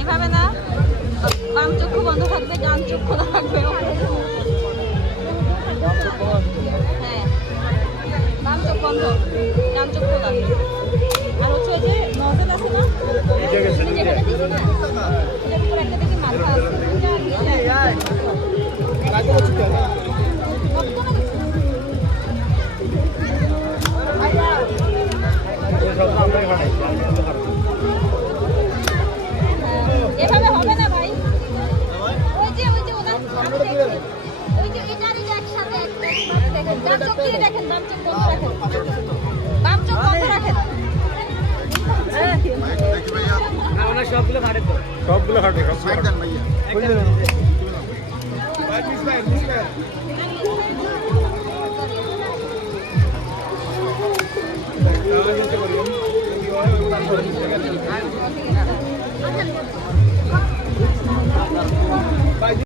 এভাবে না, বাম চক্ষু বন্ধ থাকবে, ডান চক্ষু খোলা থাকবে। হ্যাঁ, বাম চোখ বন্ধ, ডান চোখ খোলা। আর হচ্ছে ওই যে নজল আছে না, যেখানে দিছি না, এটার উপর একটা দেখি মাথা আছে। এভাবে হবে না ভাই। ওই যে ওনার ওই যে এটারই একসাথে দেখেন, বাম চোখ দিয়ে দেখেন, বাম চোখ বন্ধ রাখেন, বাম চোখ বন্ধ রাখেন। সবগুলো হাটে তো, সবগুলো হাটে ভাইয়া